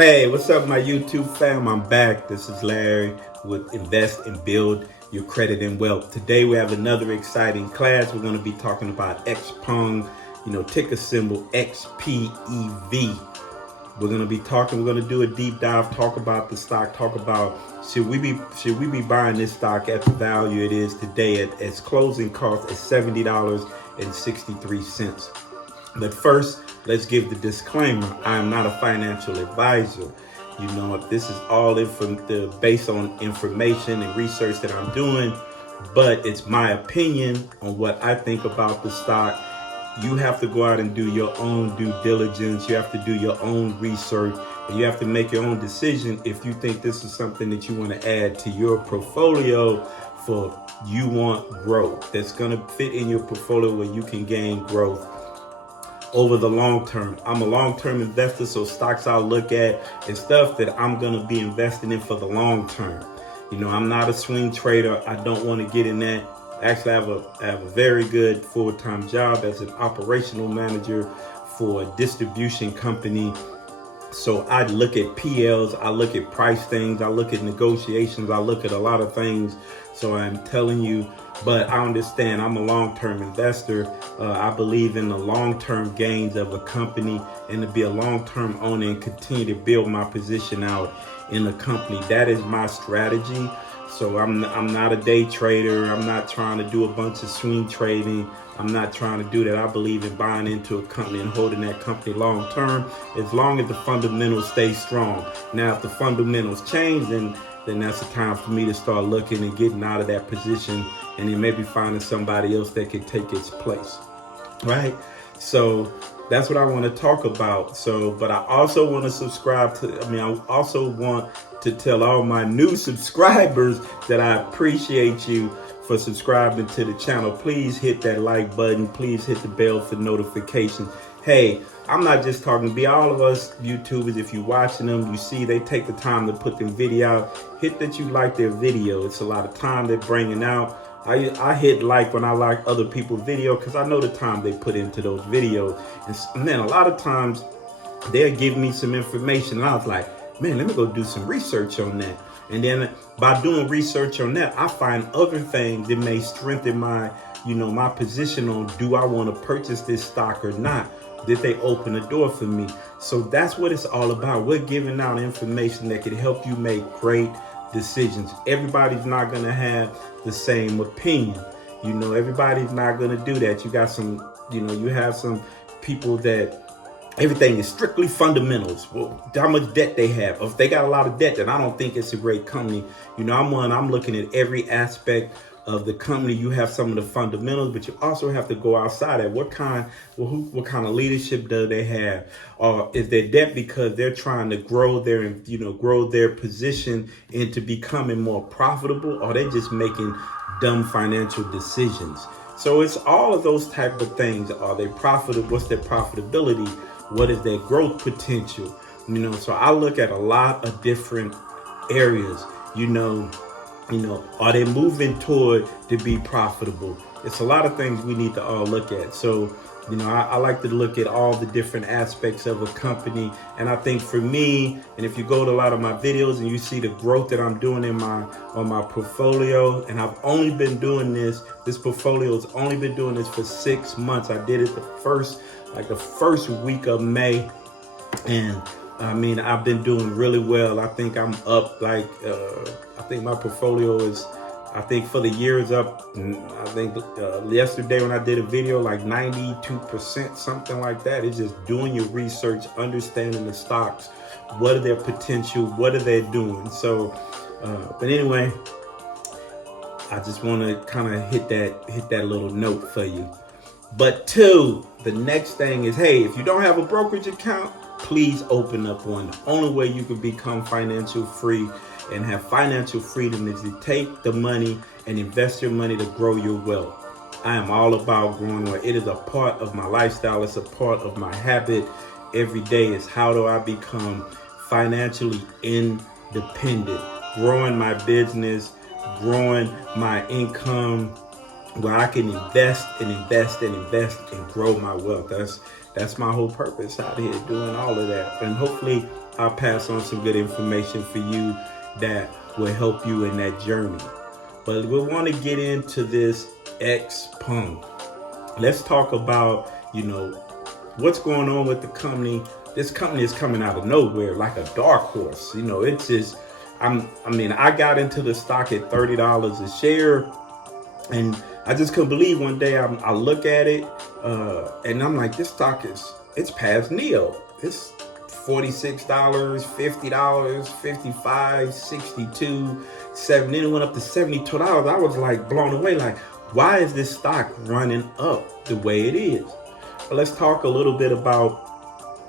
Hey, what's up, my YouTube fam? I'm back. This is Larry with Invest and Build Your Credit and Wealth. Today we have another exciting class. We're going to be talking about Xpeng, ticker symbol XPEV. We're going to do a deep dive, talk about the stock, talk about should we be buying this stock at the value it is today at its closing cost at $70.63. But first, let's give the disclaimer. I am not a financial advisor. This is all based on information and research that I'm doing, but it's my opinion on what I think about the stock. You have to go out and do your own due diligence. You have to do your own research, and you have to make your own decision if you think this is something that you want to add to your portfolio for you want growth that's going to fit in your portfolio where you can gain growth over the long term. I'm a long-term investor, so stocks I'll look at and stuff that I'm going to be investing in for the long term. I'm not a swing trader. I don't want to get in that. Actually, I have a very good full-time job as an operational manager for a distribution company. So I look at PLs, I look at price things, I look at negotiations, I look at a lot of things. So I'm telling you, but I understand I'm a long-term investor. I believe in the long-term gains of a company and to be a long-term owner and continue to build my position out in a company. That is my strategy. So I'm not a day trader. I'm not trying to do a bunch of swing trading. I'm not trying to do that. I believe in buying into a company and holding that company long term, as long as the fundamentals stay strong. Now, if the fundamentals change, then that's the time for me to start looking and getting out of that position, and then maybe finding somebody else that can take its place, right? So that's what I want to talk about. So, but I also want to I also want to tell all my new subscribers that I appreciate you for subscribing to the channel. Please hit that like button. Please hit the bell for notifications. Hey, I'm not just talking to all of us YouTubers. If you're watching them, you see they take the time to put them video out. Hit that you like their video. It's a lot of time they're bringing out. I hit like when I like other people's video because I know the time they put into those videos. And then a lot of times they'll give me some information and I was like, man, let me go do some research on that. And then by doing research on that, I find other things that may strengthen my, my position on do I want to purchase this stock or not? Did they open the door for me? So that's what it's all about. We're giving out information that can help you make great decisions. Everybody's not going to have the same opinion. Everybody's not going to do that. You got some, you have some people that everything is strictly fundamentals. Well, how much debt they have. If they got a lot of debt, then I don't think it's a great company. I'm looking at every aspect of the company. You have some of the fundamentals, but you also have to go outside at what kind of leadership do they have? Or is their debt because they're trying to grow their position into becoming more profitable, or they're just making dumb financial decisions? So it's all of those type of things. Are they profitable? What's their profitability? What is their growth potential? So I look at a lot of different areas. Are they moving toward to be profitable? It's a lot of things we need to all look at. So, I like to look at all the different aspects of a company. And I think for me, and if you go to a lot of my videos and you see the growth that I'm doing on my portfolio, and I've only been doing this portfolio has only been doing this for 6 months. I did it the first week of May. And I've been doing really well. I think I'm up I think my portfolio is, for the year is up. I think yesterday when I did a video, like 92%, something like that. It's just doing your research, understanding the stocks. What are their potential? What are they doing? So, but anyway, I just want to kind of hit that little note for you. But two, the next thing is, hey, if you don't have a brokerage account, please open up one. The only way you can become financial free and have financial freedom is to take the money and invest your money to grow your wealth. I am all about growing wealth. It is a part of my lifestyle. It's a part of my habit. Every day is how do I become financially independent, growing my business, growing my income, where I can invest and grow my wealth. That's my whole purpose out here, doing all of that. And hopefully I'll pass on some good information for you that will help you in that journey. But we want to get into this Xpeng. Let's talk about, what's going on with the company. This company is coming out of nowhere like a dark horse. It's just, I got into the stock at $30 a share, and I just couldn't believe one day I look at it, and I'm like, this stock it's past Neo. It's $46, $50, $55, $62, $7. Then it went up to $72. I was like blown away. Like, why is this stock running up the way it is? But let's talk a little bit about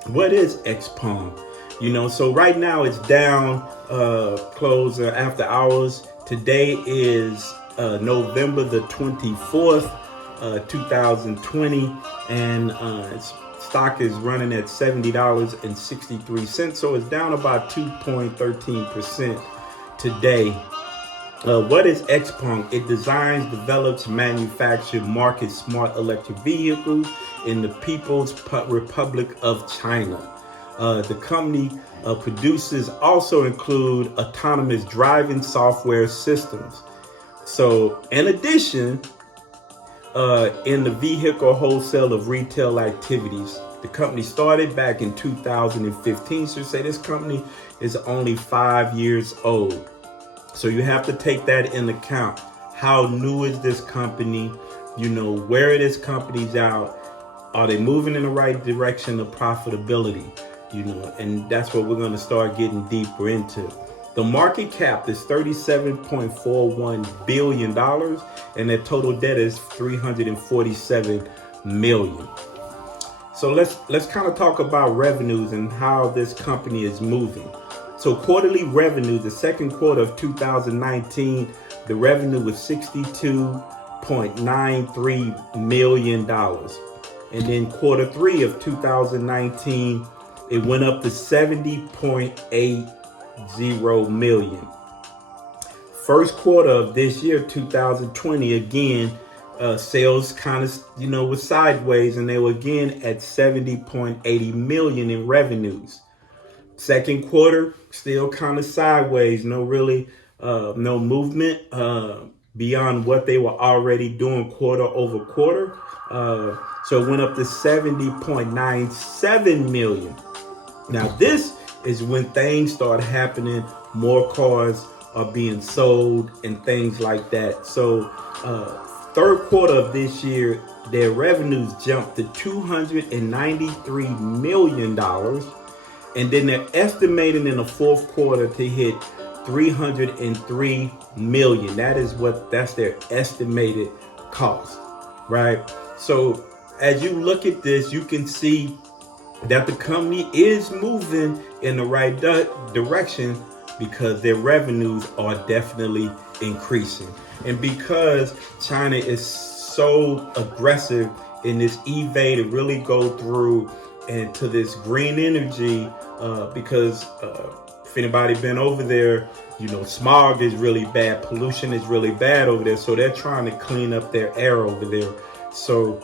what is Xpeng. So right now it's down, close after hours. Today is November the 24th, 2020, and stock is running at $70.63. So it's down about 2.13% today. What is Xpeng? It designs, develops, manufactures, markets smart electric vehicles in the People's Republic of China. The company producers also include autonomous driving software systems. So in addition, in the vehicle wholesale of retail activities, the company started back in 2015. So say this company is only 5 years old. So you have to take that in account. How new is this company? Where are this company's out? Are they moving in the right direction of profitability? And that's what we're going to start getting deeper into. The market cap is $37.41 billion, and their total debt is $347 million. So let's kind of talk about revenues and how this company is moving. So quarterly revenue, the second quarter of 2019, the revenue was $62.93 million. And then quarter three of 2019, it went up to $70.80 million. First quarter of this year, 2020, again, sales kind of, was sideways, and they were again at $70.80 million in revenues. Second quarter, still kind of sideways, no movement beyond what they were already doing quarter over quarter. So it went up to $70.97 million. Now this is when things start happening, more cars are being sold and things like that. So third quarter of this year, their revenues jumped to $293 million. And then they're estimating in the fourth quarter to hit $303 million. That's their estimated cost, right? So as you look at this, you can see that the company is moving in the right direction because their revenues are definitely increasing. And because China is so aggressive in this EV to really go through and to this green energy, because if anybody been over there, smog is really bad, pollution is really bad over there. So they're trying to clean up their air over there. So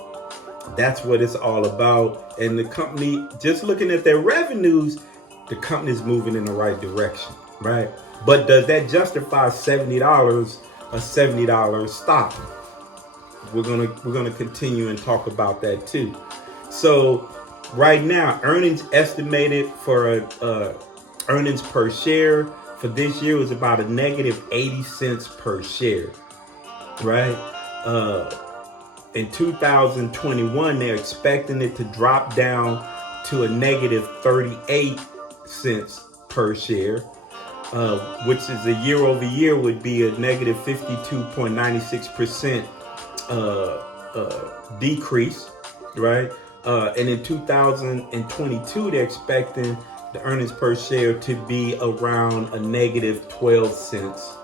that's what it's all about. And the company, just looking at their revenues, the company is moving in the right direction, right? But does that justify $70, a $70 stock? We're gonna continue and talk about that too. So right now, earnings estimated for earnings per share for this year was about a negative 80 cents per share, right? In 2021, they're expecting it to drop down to a negative 38 cents per share, which is a year over year would be a negative 52.96% decrease, right? And in 2022, they're expecting the earnings per share to be around a negative 12 cents.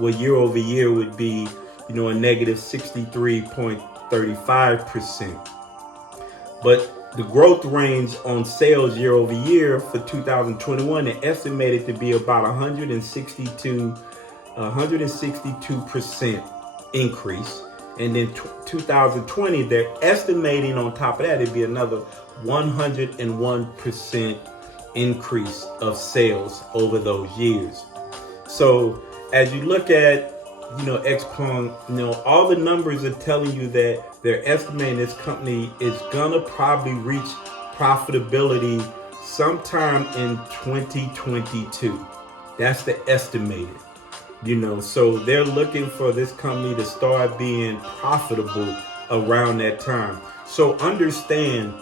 Well, year over year would be, a negative 63.35%. But the growth range on sales year over year for 2021 is estimated to be about 162% increase. And then 2020, they're estimating on top of that, it'd be another 101% increase of sales over those years. So as you look at, Xpeng, all the numbers are telling you that they're estimating this company is gonna probably reach profitability sometime in 2022. That's the estimated. So they're looking for this company to start being profitable around that time. So understand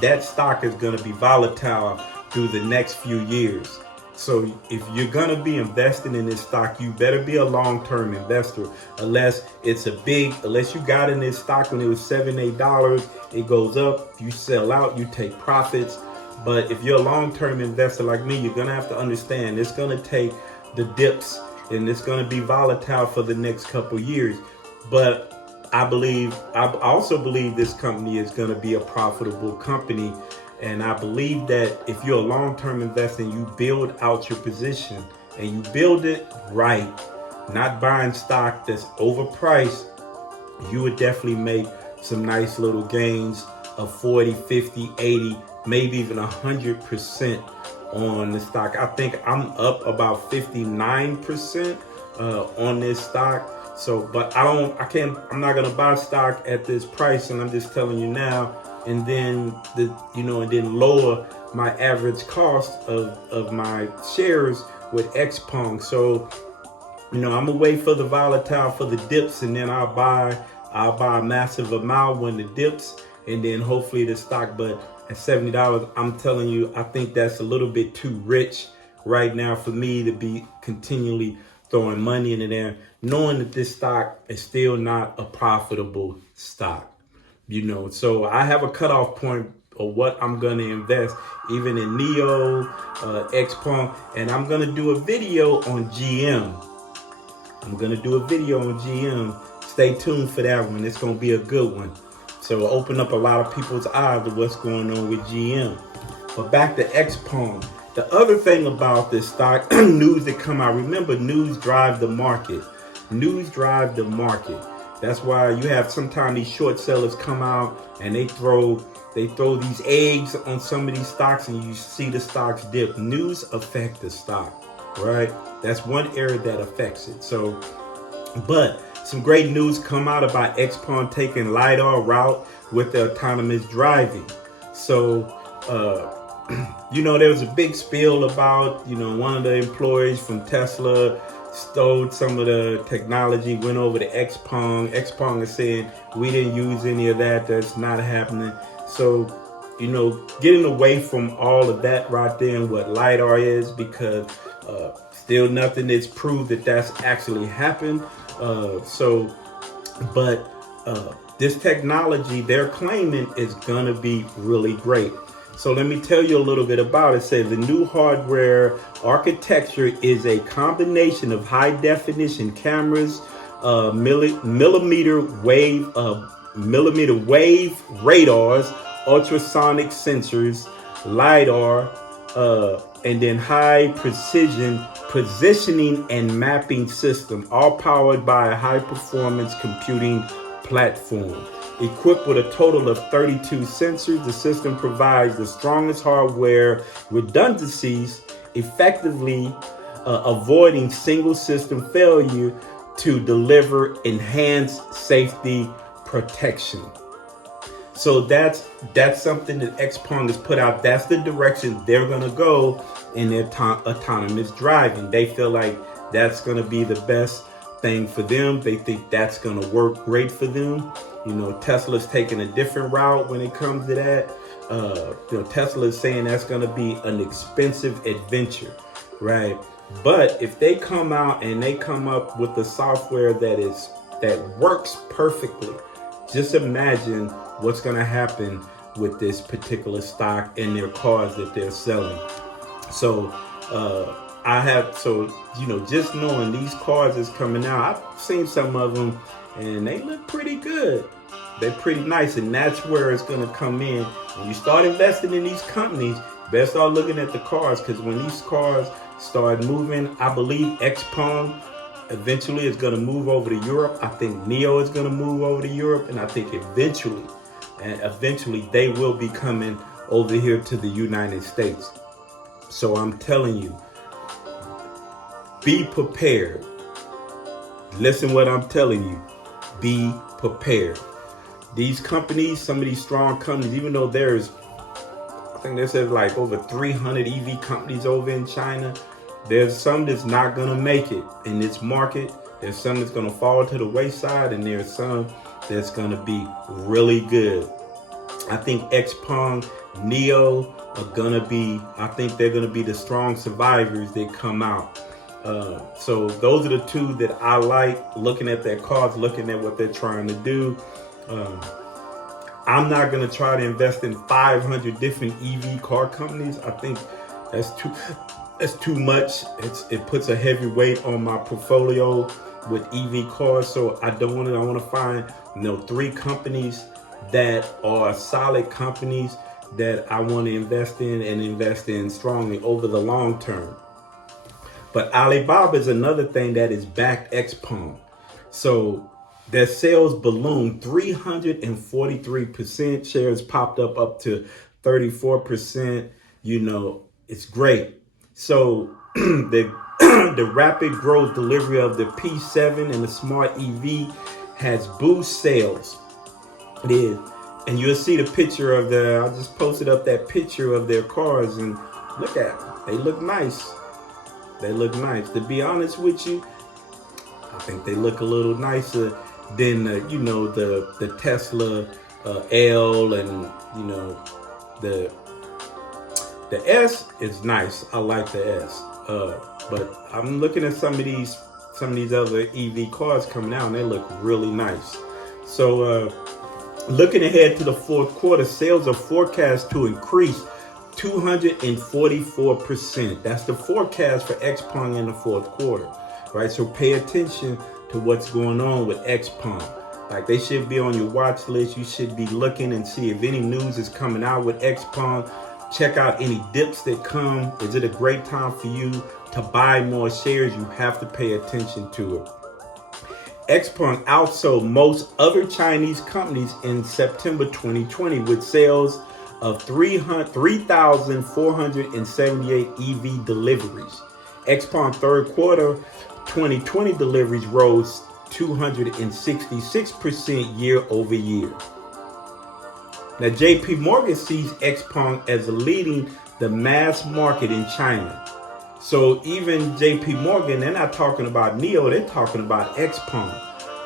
that stock is going to be volatile through the next few years. So if you're going to be investing in this stock, you better be a long-term investor, unless you got in this stock when it was $7, $8, it goes up, you sell out, you take profits. But if you're a long-term investor like me, you're going to have to understand it's going to take the dips and it's going to be volatile for the next couple years. But I also believe this company is going to be a profitable company. And I believe that if you're a long-term investor and you build out your position and you build it right, not buying stock that's overpriced, you would definitely make some nice little gains of 40, 50, 80, maybe even 100% on the stock. I think I'm up about 59% on this stock. So, but I'm not gonna buy stock at this price, and I'm just telling you now, and then lower my average cost of my shares with Xpeng. So, I'm gonna wait for the volatile, for the dips, and then I'll buy a massive amount when the dips, and then hopefully the stock. But at $70, I'm telling you, I think that's a little bit too rich right now for me to be continually throwing money into there, knowing that this stock is still not a profitable stock. So I have a cutoff point of what I'm going to invest, even in Neo, Xpeng, and I'm going to do a video on GM. Stay tuned for that one. It's going to be a good one. So open up a lot of people's eyes to what's going on with GM. But back to Xpeng. The other thing about this stock, news that come out, remember, news drive the market. That's why you have sometimes these short sellers come out and they throw these eggs on some of these stocks, and you see the stocks dip. News affect the stock, right? That's one area that affects it. So, but some great news come out about Xpeng taking LiDAR route with the autonomous driving. So, there was a big spiel about, one of the employees from Tesla stole some of the technology, went over to Xpeng. Xpeng is saying, we didn't use any of that. That's not happening. So, getting away from all of that right there and what LiDAR is, because still nothing is proved that that's actually happened. This technology they're claiming is going to be really great. So let me tell you a little bit about it. It says the new hardware architecture is a combination of high definition cameras, millimeter wave radars, ultrasonic sensors, LiDAR, and then high precision positioning and mapping system, all powered by a high performance computing platform. Equipped with a total of 32 sensors, the system provides the strongest hardware redundancies, effectively avoiding single system failure to deliver enhanced safety protection. So that's something that Xpeng has put out. That's the direction they're going to go in their autonomous driving. They feel like that's going to be the best thing for them. They think that's going to work great for them. Tesla's taking a different route when it comes to that. Tesla is saying that's going to be an expensive adventure, right? But if they come out and they come up with the software that works perfectly, just imagine what's going to happen with this particular stock and their cars that they're selling. So, just knowing these cars is coming out, I've seen some of them and they look pretty good. They're pretty nice, and that's where it's going to come in. When you start investing in these companies, you better start looking at the cars, because when these cars start moving, I believe Xpeng eventually is going to move over to Europe. I think Neo is going to move over to Europe, and I think eventually they will be coming over here to the United States. So I'm telling you, be prepared. Listen what I'm telling you. Be prepared. These companies, some of these strong companies, even though there's, I think they said like over 300 EV companies over in China, there's some that's not going to make it in this market. There's some that's going to fall to the wayside, and there's some that's going to be really good. I think Xpeng, Neo are going to be, I think they're going to be the strong survivors that come out. So those are the two that I like, looking at their cards, looking at what they're trying to do. I'm not going to try to invest in 500 different EV car companies. I think that's too much. It puts a heavy weight on my portfolio with EV cars. So I don't want to, I want to find, 3 companies that are solid companies that I want to invest in and invest in strongly over the long term. But Alibaba is another thing that is backed Xpeng. So their sales ballooned 343%. Shares popped up to 34%. It's great. So the rapid growth delivery of the P7 and the smart EV has boosted sales. It is. And you'll see the picture of I just posted up that picture of their cars, and look at them. They look nice. They look nice. To be honest with you, I think they look a little nicer than the Tesla L, and the S is nice. I like the S. But I'm looking at some of these other EV cars coming out, and they look really nice. So looking ahead to the fourth quarter, sales are forecast to increase 244%. That's the forecast for Xpeng in the fourth quarter, right? So pay attention to what's going on with Xpeng. Like, they should be on your watch list. You should be looking and see if any news is coming out with Xpeng. Check out any dips that come. Is it a great time for you to buy more shares? You have to pay attention to it. Xpeng outsold most other Chinese companies in September 2020 with sales of 3,478 EV deliveries. Xpeng third quarter 2020 deliveries rose 266% year over year. Now, JP Morgan sees Xpeng as leading the mass market in China. So even JP Morgan, they're not talking about Neo, they're talking about Xpeng.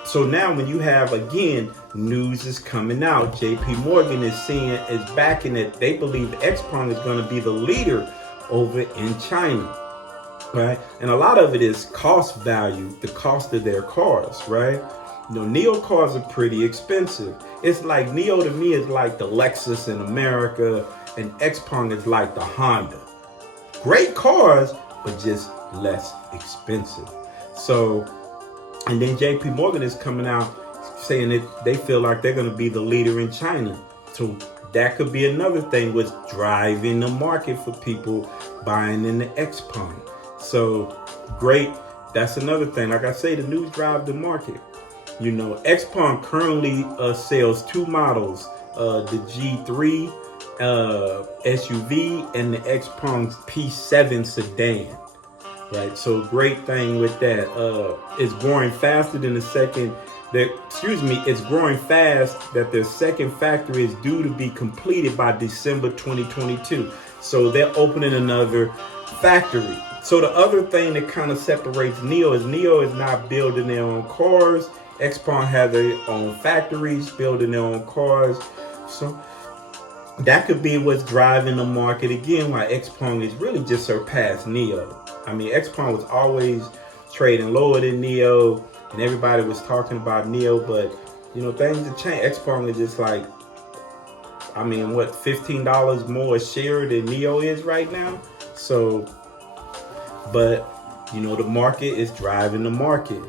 So now when you have, again, news is coming out, JP Morgan is backing it. They believe Xpeng is going to be the leader over in China, right? And a lot of it is cost value, the cost of their cars, right? Neo cars are pretty expensive. It's like, Neo to me is like the Lexus in America, and Xpeng is like the Honda. Great cars, but just less expensive. So, and then JP Morgan is coming out saying that they feel like they're going to be the leader in China. So that could be another thing what's driving the market for people buying in the Xpeng. So great. That's another thing. Like I say, the news drives the market. Xpeng currently sells 2 models, the G3 SUV and the Xpeng P7 sedan. Right, so great thing with that. It's growing faster than it's growing fast that their second factory is due to be completed by December 2022. So they're opening another factory. So the other thing that kind of separates Neo is not building their own cars. Xpeng has their own factories building their own cars. So that could be what's driving the market again, why Xpeng is really just surpassed Neo. I mean, Xpeng was always trading lower than Neo, and everybody was talking about Neo, but things have changed. Xpeng is just like, $15 more a share than Neo is right now. So, but the market is driving the market.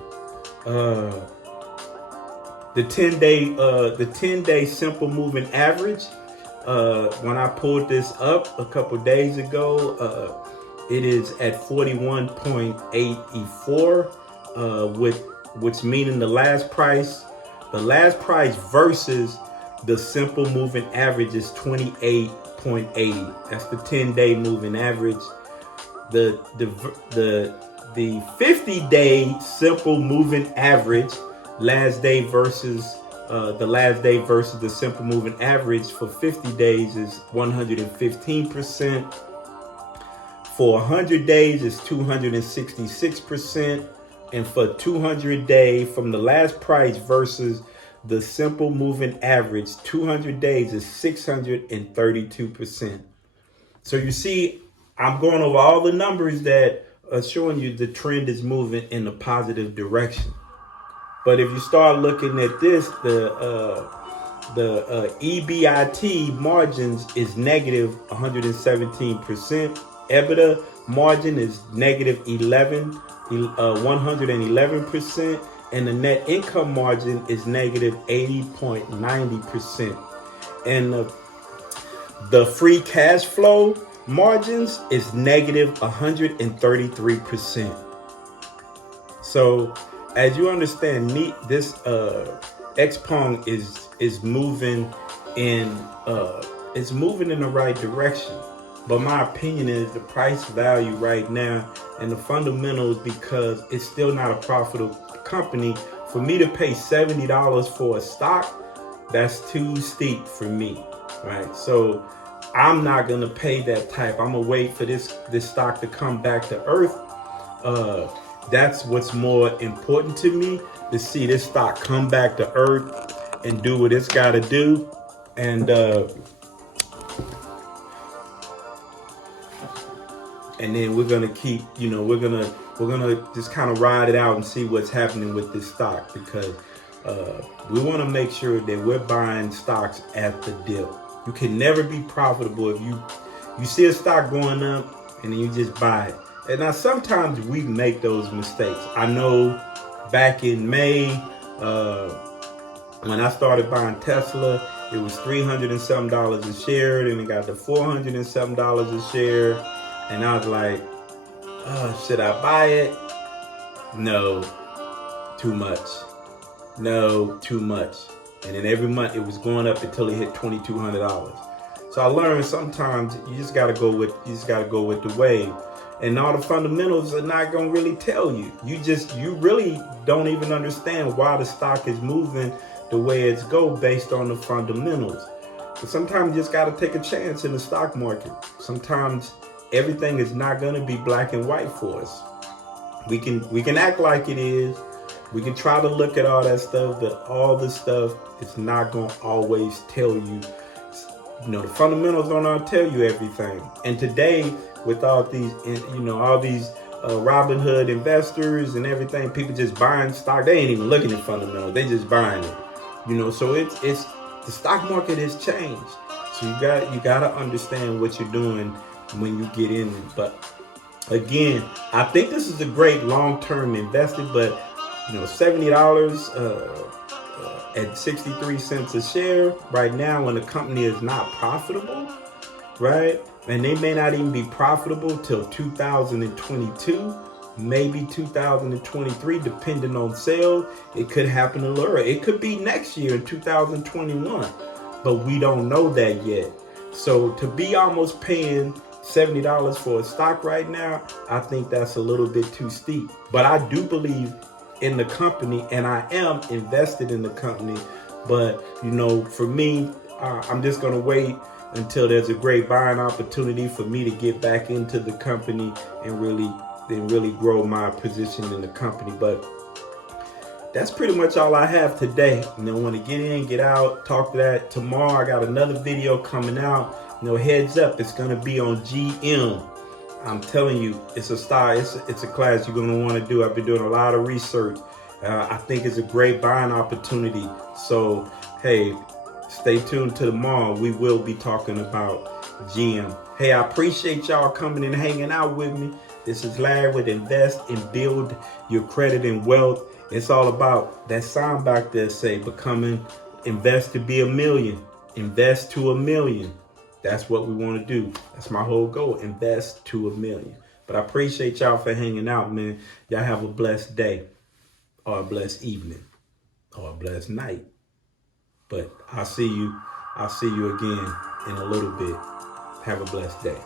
The 10-day simple moving average. When I pulled this up a couple days ago, it is at 41.84, which meaning the last price versus the simple moving average is 28.80. That's the 10-day moving average. the 50-day simple moving average, last day versus the last day versus the simple moving average for 50 days is 115%. For 100 days is 266%. And for 200 day from the last price versus the simple moving average, 200 days is 632%. So you see, I'm going over all the numbers that are showing you the trend is moving in a positive direction. But if you start looking at this, the EBIT margins is negative 117%. EBITDA margin is negative 111%. And the net income margin is negative 80.90%. And the free cash flow margins is negative 133%. So as you understand, this Xpeng is moving in it's moving in the right direction. But my opinion is the price value right now and the fundamentals, because it's still not a profitable company. For me to pay $70 for a stock, that's too steep for me, right? So I'm not gonna pay that type. I'm gonna wait for this stock to come back to earth. That's what's more important to me, to see this stock come back to earth and do what it's got to do, and then we're gonna keep, we're gonna just kind of ride it out and see what's happening with this stock, because we want to make sure that we're buying stocks at the dip. You can never be profitable if you see a stock going up and then you just buy it. And now sometimes we make those mistakes. I know back in May, when I started buying Tesla, it was $300 and some a share. Then it got to $400 and some a share. And I was like, oh, should I buy it? No, too much. No, too much. And then every month it was going up until it hit $2,200. So I learned sometimes you just gotta go with the wave. And all the fundamentals are not gonna really tell you. You really don't even understand why the stock is moving the way it's go based on the fundamentals. But sometimes you just gotta take a chance in the stock market. Sometimes everything is not gonna be black and white for us. We can act like it is. We can try to look at all that stuff, but all this stuff is not gonna always tell you. The fundamentals don't tell you everything. And today, with all these, all these Robinhood investors and everything, people just buying stock. They ain't even looking at fundamentals. They just buying it. So it's the stock market has changed. So you got to understand what you're doing when you get in it. But again, I think this is a great long-term investment. But $70 at 63 cents a share right now, when the company is not profitable, right? And they may not even be profitable till 2022, maybe 2023, depending on sales. It could happen a little. It could be next year in 2021, but we don't know that yet. So to be almost paying $70 for a stock right now, I think that's a little bit too steep. But I do believe in the company, and I am invested in the company. But for me, I'm just gonna wait until there's a great buying opportunity for me to get back into the company and really grow my position in the company. But that's pretty much all I have today. Want to get in, get out, talk to that. Tomorrow I got another video coming out. Heads up, it's gonna be on GM. I'm telling you, it's a style. It's a class you're gonna want to do. I've been doing a lot of research. I think it's a great buying opportunity. So hey, stay tuned to tomorrow. We will be talking about GM. Hey, I appreciate y'all coming and hanging out with me. This is Larry with Invest and Build Your Credit and Wealth. It's all about that sound back there say invest to be a million. Invest to a million. That's what we want to do. That's my whole goal. Invest to a million. But I appreciate y'all for hanging out, man. Y'all have a blessed day, or a blessed evening, or a blessed night. But I'll see you again in a little bit. Have a blessed day.